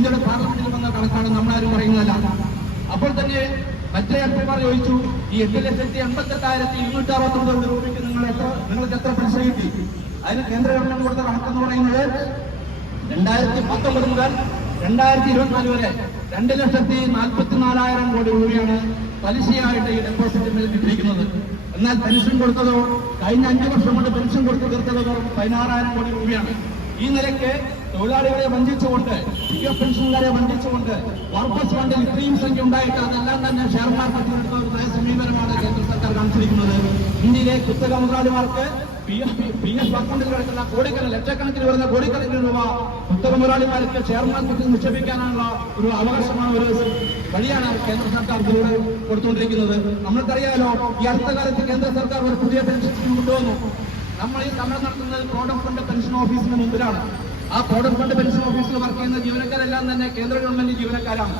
ഇന്ത്യയുടെ പാർലമെന്റിൽ വന്ന കണക്കാണ്, നമ്മളാരും പറയുന്നതല്ല. അപ്പോൾ തന്നെ മറ്റേ എംപിമാർ ചോദിച്ചു, ഈ 8,88,269 രൂപയ്ക്ക് നിങ്ങൾക്ക് എത്ര പെൻഷൻ കിട്ടി? അതിന് കേന്ദ്ര ഗവൺമെന്റ് കൊടുത്ത കണക്കെന്ന് പറയുന്നത് 2019 മുതൽ 2024 വരെ 2,44,000 കോടി രൂപയാണ് പലിശയായിട്ട് ഈ ഡെപ്പോസിറ്റിൽ കിട്ടിയിരിക്കുന്നത്. എന്നാൽ പെൻഷൻ കൊടുത്തതോ കഴിഞ്ഞ 5 വർഷം കൊണ്ട് പെൻഷൻ കൊടുത്തു തീർത്തതോ 16,000 കോടി രൂപയാണ്. ഈ നിലയ്ക്ക് തൊഴിലാളികളെ വഞ്ചിച്ചുകൊണ്ട്, PF പെൻഷൻകാരെ വഞ്ചിച്ചുകൊണ്ട് വർക്കേഴ്സ് ഫണ്ടിൽ ഇത്രയും സംഖ്യ ഉണ്ടായിട്ട് അതെല്ലാം തന്നെ ഷെയർ മാർക്കറ്റിലെടുത്ത ഒരു നയ സമീപനമാണ് കേന്ദ്ര സർക്കാർ കാണിച്ചിരിക്കുന്നത്. ഇന്ത്യയിലെ കുത്തക മുതലാളിമാർക്ക് PF അക്കൗണ്ടിൽ കിടക്കുന്ന ലക്ഷക്കണക്കിന് വരുന്ന കോടിക്കണക്കിന് രൂപ കുത്തക മുതലാളിമാർക്ക് ഷെയർ മാർക്കറ്റിൽ നിക്ഷേപിക്കാനുള്ള ഒരു അവകാശമാണ്, ഒരു വഴിയാണ് കേന്ദ്ര സർക്കാർ ഇതിലൂടെ കൊടുത്തുകൊണ്ടിരിക്കുന്നത്. നമ്മൾക്കറിയാലോ, ഈ അടുത്ത കാലത്ത് കേന്ദ്ര സർക്കാർ ഒരു പുതിയ പെൻഷൻ സ്കീം കൊണ്ടുവന്നു. നമ്മൾ ഈ സമരം നടത്തുന്നത് പ്രോവിഡന്റ് ഫണ്ട് പെൻഷൻ ഓഫീസിന് മുമ്പിലാണ്. ആ പ്രോവിഡന്റ് ഫണ്ട് പെൻഷൻ ഓഫീസിൽ വർക്ക് ചെയ്യുന്ന ജീവനക്കാരെല്ലാം തന്നെ കേന്ദ്ര ഗവൺമെന്റ് ജീവനക്കാരാണ്.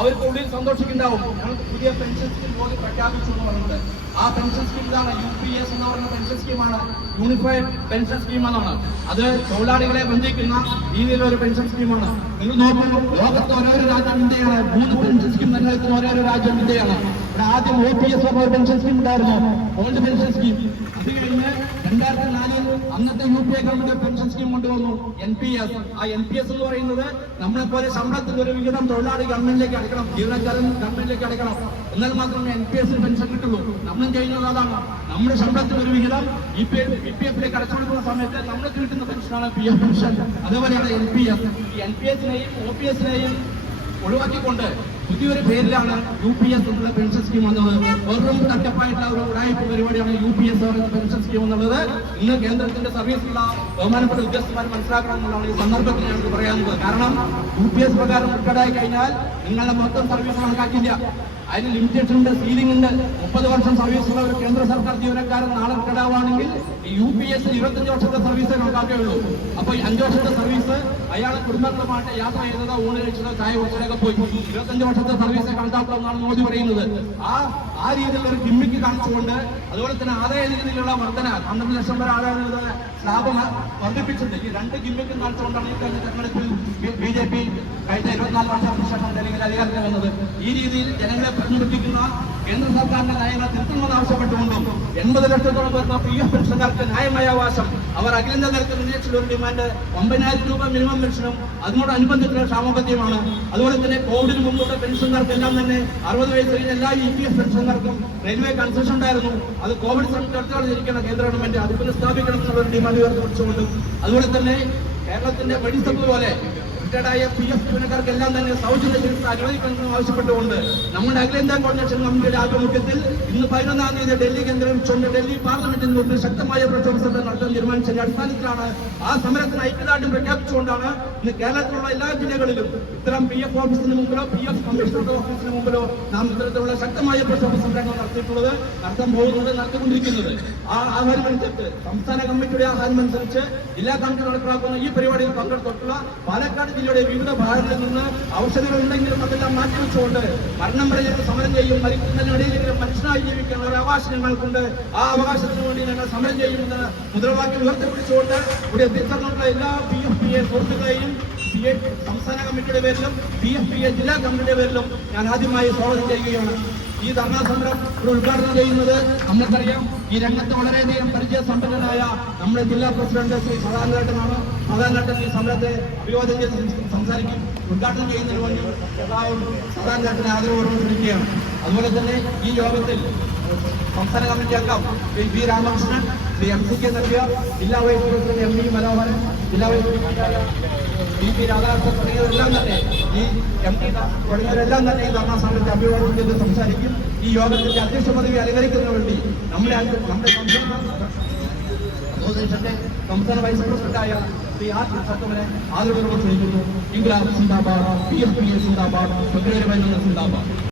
അവർക്ക് ഉള്ളിൽ സന്തോഷിക്കുന്നുണ്ടാവും, ഞങ്ങൾക്ക് പുതിയ പെൻഷൻ സ്കീം പോലും പ്രഖ്യാപിച്ചു എന്ന് പറയുന്നത്. ആ പെൻഷൻ സ്കീം ഇതാണ്, UPS എന്ന് പറയുന്ന പെൻഷൻ സ്കീമാണ്, യൂണിഫൈഡ് പെൻഷൻ സ്കീം എന്നാണ്. അത് തൊഴിലാളികളെ ബന്ധിക്കുന്ന രീതിയിലൊരു പെൻഷൻ സ്കീമാണ്. നിങ്ങൾ നോക്കുമ്പോൾ ലോകത്ത് ഓരോരോ രാജ്യം ഇന്ത്യയാണ്. 3 പെൻഷൻ സ്കീം നിലനിൽക്കുന്ന ഓരോരോ രാജ്യം ഇന്ത്യയാണ്. ഇവിടെ ആദ്യം OPS ഒരു പെൻഷൻ സ്കീം ഉണ്ടായിരുന്നു, ഓൾഡ് പെൻഷൻ സ്കീം. അത് കഴിഞ്ഞ് 2004 അന്നത്തെ UPA ഗവൺമെന്റ് പെൻഷൻ സ്കീം കൊണ്ടുവന്നു, NPS. ആ NPS എന്ന് പറയുന്നത് നമ്മളെ പോലെ ശമ്പളത്തിന്റെ ഒരു വിഹിതം തൊഴിലാളി ഗവൺമെന്റിലേക്ക് അടയ്ക്കണം, ജീവനക്കാരൻ ഗവൺമെന്റിലേക്ക് അടയ്ക്കണം, എന്നാൽ മാത്രമേ NPS പെൻഷൻ കിട്ടുള്ളൂ. നമ്മളും ചെയ്യുന്നത് അതാണ്. നമ്മുടെ ശമ്പളത്തിന് ഒരു വിഹിതം EPF അടച്ചുകൊടുക്കുന്ന സമയത്ത് നമ്മൾക്ക് കിട്ടുന്ന പെൻഷനാണ് PF പെൻഷൻ. അതേപോലെയാണ് NPS. ഈ NPS-നെയും OPS-നെയും ഒഴിവാക്കിക്കൊണ്ട് പുതിയൊരു പേരിലാണ് UPS എന്നുള്ള പെൻഷൻ സ്കീം വന്നത്. വെറും തട്ടപ്പായിട്ടുള്ള ഒരു ഉടായ്പ പരിപാടിയാണ് UPS പെൻഷൻ സ്കീം എന്നുള്ളത്. ഇന്ന് കേന്ദ്രത്തിന്റെ സർവീസിലുള്ള ബഹുമാനപ്പെട്ട ഉദ്യോഗസ്ഥന്മാർ മനസ്സിലാക്കണം എന്നുള്ളതാണ് ഈ സന്ദർഭത്തിൽ ഞങ്ങൾക്ക് പറയാനുള്ളത്. കാരണം UPS പ്രകാരം റിട്ടയർഡായി കഴിഞ്ഞാൽ നിങ്ങളുടെ മൊത്തം സർവീസ് കണക്കാക്കില്ല. അതിന് ലിമിറ്റേഷൻ ഉണ്ട്, സീലിംഗ് ഉണ്ട്. 30 വർഷം സർവീസുള്ള ഒരു കേന്ദ്ര സർക്കാർ ജീവനക്കാരൻ നാളെ റിട്ടയർഡാവുകയാണെങ്കിൽ UPS 25 വർഷത്തെ സർവീസേ കണക്കാക്കുകയുള്ളൂ. അപ്പൊ ഈ 5 വർഷത്തെ സർവീസ് അയാളെ കുടുംബങ്ങളുമായിട്ട് യാത്ര ചെയ്തതോ ഊണ് കഴിച്ചതോ ചായ കുടിച്ചതൊക്കെ പോയി 25 വർഷത്തെ സർവീസെ കണക്കാക്കണമെന്നാണ് മോദി പറയുന്നത്. ആ രീതിയിലുള്ള ഒരു ഗിമ്മിക്ക് കാണിച്ചുകൊണ്ട്, അതുപോലെ തന്നെ ആദായ നികുതിയിലുള്ള വർധന 12 ലക്ഷം വരെ ആദായ നികുതി സ്ലാബ് വർദ്ധിപ്പിച്ചിട്ടുണ്ട്. ഈ 2 ഗിമ്മിക്കും കാണിച്ചുകൊണ്ടാണ് ഈ കഴിഞ്ഞ തെരഞ്ഞെടുപ്പിൽ BJP കഴിഞ്ഞ 24 വർഷത്തിന് ശേഷം ഡൽഹിയിൽ അധികാരത്തിൽ വന്നത്. ഈ രീതിയിൽ ജനങ്ങളെ പ്രതിനിധിക്കുന്ന കേന്ദ്ര സർക്കാരിന്റെ നയങ്ങൾ തിരുത്തണമെന്ന് ആവശ്യപ്പെട്ടുകൊണ്ടും 80 ലക്ഷത്തോളം വരുന്ന PF പെൻഷൻകാർക്ക് ന്യായമായ അവകാശം, അവർ അഖിലേന്ത്യാ തലത്തിൽ ഉന്നയിച്ചുള്ള ഒരു ഡിമാൻഡ് 9,000 രൂപ മിനിമം പെൻഷനും അതിനോടനുബന്ധിച്ചുള്ള ക്ഷാമബദ്ധ്യമാണ്. അതുപോലെ തന്നെ കോവിഡിന് മുമ്പുള്ള പെൻഷൻകാർക്കെല്ലാം തന്നെ 60 വയസ്സ് കഴിഞ്ഞ എല്ലാ EPF പെൻഷൻകാർക്കും റെയിൽവേ കൺസെഷൻ ഉണ്ടായിരുന്നു. അത് കോവിഡ് സമയത്ത് അടുത്താണ് കേന്ദ്ര ഗവൺമെന്റ് അത് പുനഃസ്ഥാപിക്കണം എന്നുള്ള ഒരു ഡിമാൻഡ് ഉയർത്തിപ്പിടിച്ചുകൊണ്ടും, അതുപോലെ തന്നെ കേരളത്തിന്റെ മെഡിസപ്പ് പോലെ റിട്ടയർഡായ PF ജീവനക്കാർക്കെല്ലാം തന്നെ സൗജന്യ ചികിത്സ അനുവദിക്കണമെന്ന് ആവശ്യപ്പെട്ടുകൊണ്ട് നമ്മുടെ അഖിലേന്ത്യാ കോർഡിനേഷൻ കമ്മിറ്റിയുടെ ആഭിമുഖ്യത്തിൽ ഇന്ന് 11-ാം തീയതി ഡൽഹി കേന്ദ്രീകരിച്ചുകൊണ്ട് ഡൽഹി പാർലമെന്റിൽ നിന്ന് ശക്തമായ പ്രക്ഷോഭ സമരം നടത്താൻ തീരുമാനിച്ചതിന്റെ അടിസ്ഥാനത്തിലാണ്. ആ സമരത്തിന് ഐക്യദാർഢ്യം പ്രഖ്യാപിച്ചുകൊണ്ടാണ് ഇന്ന് കേരളത്തിലുള്ള എല്ലാ ജില്ലകളിലും ഇത്തരം PF ഓഫീസിന് മുമ്പിലോ PF കമ്മീഷണറുടെ ഓഫീസിന് മുമ്പിലോ നാം ഇത്തരത്തിലുള്ള ശക്തമായ പ്രക്ഷോഭ സമരങ്ങൾ നടത്താൻ പോകുന്നത്, നടത്തിക്കൊണ്ടിരിക്കുന്നത്. ആ ആഹ്വാനമനുസരിച്ച് സംസ്ഥാന കമ്മിറ്റിയുടെ ആഹ്വാനമനുസരിച്ച് ജില്ലാ കമ്മിറ്റി നടപ്പാക്കുന്ന ഈ പരിപാടിയിൽ പങ്കെടുത്തിട്ടുള്ള പാലക്കാട് ജില്ലയുടെ വിവിധ ഭാഗങ്ങളിൽ നിന്ന് ഔഷധങ്ങൾ ഉണ്ടെങ്കിലും അതെല്ലാം മാറ്റിവെച്ചുകൊണ്ട് മരണം വരെ സമരം ചെയ്യും, മരിക്കുന്നതിനിടയിലെങ്കിലും മനുഷ്യനായി ജീവിക്കുന്ന ഒരു അവകാശം ഞങ്ങൾക്കുണ്ട്, ആ അവകാശത്തിന് വേണ്ടി ഞങ്ങൾ സമരം ചെയ്യുമെന്ന് മുദ്രാവാക്യം ഉയർത്തിപ്പിടിച്ചുകൊണ്ട് ഇവിടെ എത്തിച്ചേർന്നിട്ടുള്ള എല്ലാ PFPA സുഹൃത്തുക്കളെയും സംസ്ഥാന കമ്മിറ്റിയുടെ പേരിലും PFPA ജില്ലാ കമ്മിറ്റിയുടെ പേരിലും ഞാൻ ആദ്യമായി സ്വാഗതം ചെയ്യുകയാണ്. ഈ ധർണാ സമരം ഉദ്ഘാടനം ചെയ്യുന്നത് നമുക്കറിയാം, ഈ രംഗത്ത് വളരെയധികം പരിചയസമ്പന്നനായ നമ്മുടെ ജില്ലാ പ്രസിഡന്റ് ശ്രീ സദാനന്ദനാണ്. സദാനന്ദൻ ഈ സമരത്തെ അഭിവാദ്യം ചെയ്ത് സംസാരിക്കും. ഉദ്ഘാടനം ചെയ്യുന്നതിന് വേണ്ടി സദാനന്ദനെ ആദരവോടെ ക്ഷണിക്കുകയാണ്. അതുപോലെ തന്നെ ഈ യോഗത്തിൽ സംസ്ഥാന കമ്മിറ്റി അംഗം ശ്രീ V. രാമകൃഷ്ണൻ, ശ്രീ MCK നമ്പ്യാർ, ജില്ലാ വൈസ് പ്രസിഡന്റ് MV മനോഹരൻ, ജില്ലാ വൈസ് പ്രസിഡന്റ് DP രാധാകൃഷ്ണൻ തുടങ്ങിയവരെല്ലാം തന്നെ ഈ ധർണാ സമരത്തെ അഭിവാദ്യം ചെയ്ത് സംസാരിക്കും. ഈ യോഗത്തിന്റെ അധ്യക്ഷ പദവി അലങ്കരിക്കുന്നതിന് വേണ്ടി നമ്മുടെ സംസ്ഥാന വൈസ് പ്രസിഡന്റായ ശ്രീ R. സത്വനെ ആദരവോടെ ക്ഷണിക്കുന്നു. ഇംഗ്ലാബ് സിന്ദാബാദ്, PFPA സിന്ദാബാദ്, ഫെബ്രുവരി 11 സിന്ദാബാദ്.